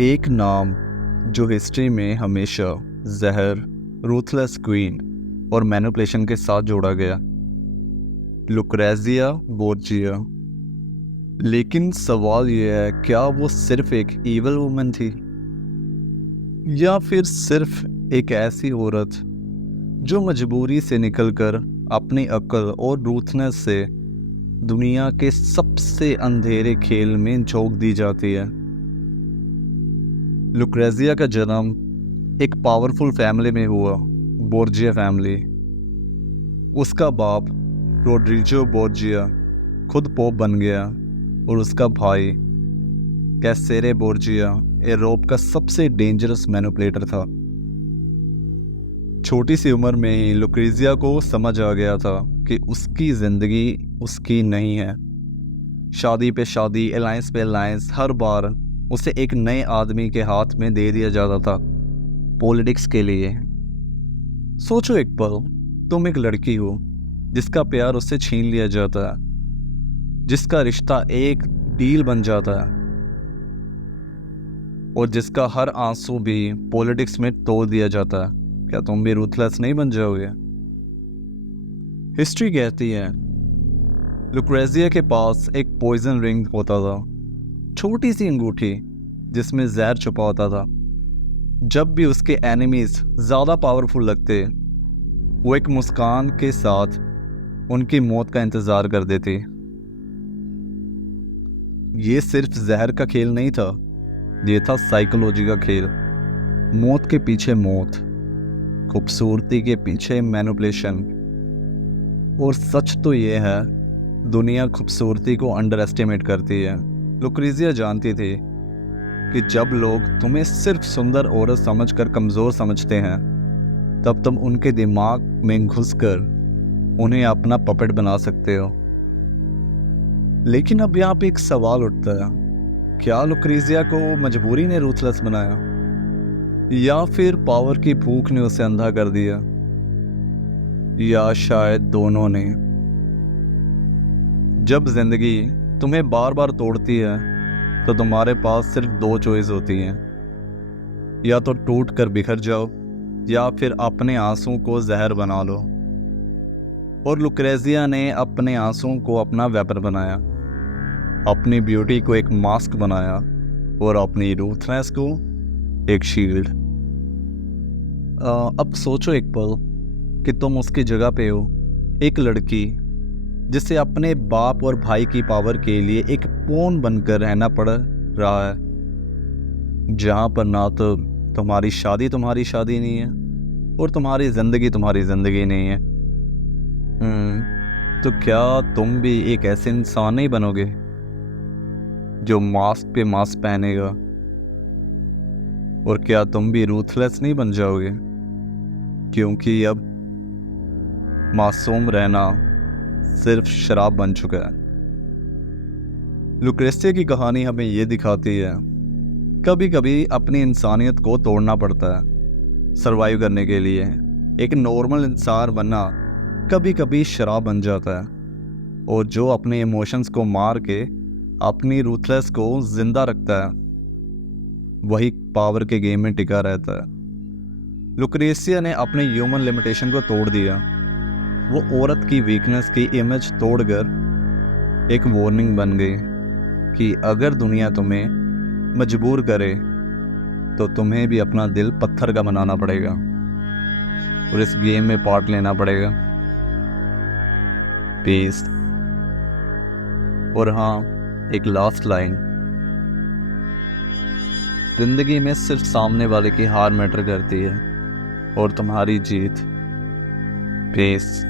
एक नाम जो हिस्ट्री में हमेशा जहर, रूथलेस क्वीन और मैनिपुलेशन के साथ जोड़ा गया, लुक्रेजिया बोर्जिया। लेकिन सवाल यह है, क्या वो सिर्फ एक ईवल वुमन थी या फिर सिर्फ एक ऐसी औरत जो मजबूरी से निकलकर अपनी अक्ल और रूथनेस से दुनिया के सबसे अंधेरे खेल में झोंक दी जाती है। लुक्रेजिया का जन्म एक पावरफुल फैमिली में हुआ, बोर्जिया फैमिली। उसका बाप रोड्रिगो बोर्जिया खुद पोप बन गया और उसका भाई कैसेरे बोर्जिया यूरोप का सबसे डेंजरस मैनिपुलेटर था। छोटी सी उम्र में ही लुक्रेजिया को समझ आ गया था कि उसकी ज़िंदगी उसकी नहीं है। शादी पे शादी, अलायंस पे अलायंस, हर बार उसे एक नए आदमी के हाथ में दे दिया जाता था पॉलिटिक्स के लिए। सोचो एक पल, तुम एक लड़की हो जिसका प्यार उससे छीन लिया जाता है, जिसका रिश्ता एक डील बन जाता है और जिसका हर आंसू भी पॉलिटिक्स में तोड़ दिया जाता है। क्या तुम भी रूथलेस नहीं बन जाओगे? हिस्ट्री कहती है लुक्रेजिया के पास एक पॉइजन रिंग होता था, छोटी सी अंगूठी जिसमें जहर छुपा होता था। जब भी उसके एनिमीज ज़्यादा पावरफुल लगते, वो एक मुस्कान के साथ उनकी मौत का इंतज़ार कर देती। ये सिर्फ जहर का खेल नहीं था, ये था साइकोलॉजी का खेल। मौत के पीछे मौत, खूबसूरती के पीछे मैनिपुलेशन। और सच तो ये है, दुनिया खूबसूरती को अंडर एस्टिमेट करती है। लुक्रेजिया जानती थी कि जब लोग तुम्हें सिर्फ सुंदर औरत समझकर कमज़ोर समझते हैं, तब तुम उनके दिमाग में घुसकर उन्हें अपना पपेट बना सकते हो। लेकिन अब यहाँ पे एक सवाल उठता है, क्या लुक्रेजिया को मजबूरी ने रूथलेस बनाया या फिर पावर की भूख ने उसे अंधा कर दिया, या शायद दोनों ने? जब जिंदगी तुम्हें बार बार तोड़ती है तो तुम्हारे पास सिर्फ दो चॉइस होती हैं, या तो टूट कर बिखर जाओ या फिर अपने आंसू को जहर बना लो। और लुक्रेजिया ने अपने आंसू को अपना वेपन बनाया, अपनी ब्यूटी को एक मास्क बनाया और अपनी रूथनेस को एक शील्ड। अब सोचो एक पल कि तुम उसकी जगह पे हो, एक लड़की जिसे अपने बाप और भाई की पावर के लिए एक पॉन बनकर रहना पड़ रहा है, जहाँ पर ना तो तुम्हारी शादी नहीं है और तुम्हारी ज़िंदगी नहीं है। तो क्या तुम भी एक ऐसे इंसान नहीं बनोगे जो मास्क पे मास्क पहनेगा? और क्या तुम भी रूथलेस नहीं बन जाओगे? क्योंकि अब मासूम रहना सिर्फ शराब बन चुका है। लुक्रेजिया की कहानी हमें ये दिखाती है, कभी कभी अपनी इंसानियत को तोड़ना पड़ता है सरवाइव करने के लिए। एक नॉर्मल इंसान बनना कभी कभी शराब बन जाता है, और जो अपने इमोशंस को मार के अपनी रूथलेस को जिंदा रखता है, वही पावर के गेम में टिका रहता है। लुक्रेजिया ने अपने ह्यूमन लिमिटेशन को तोड़ दिया। वो औरत की वीकनेस की इमेज तोड़कर एक वार्निंग बन गई कि अगर दुनिया तुम्हें मजबूर करे तो तुम्हें भी अपना दिल पत्थर का बनाना पड़ेगा और इस गेम में पार्ट लेना पड़ेगा। पीस। और हाँ, एक लास्ट लाइन, जिंदगी में सिर्फ सामने वाले की हार मैटर करती है और तुम्हारी जीत। पीस।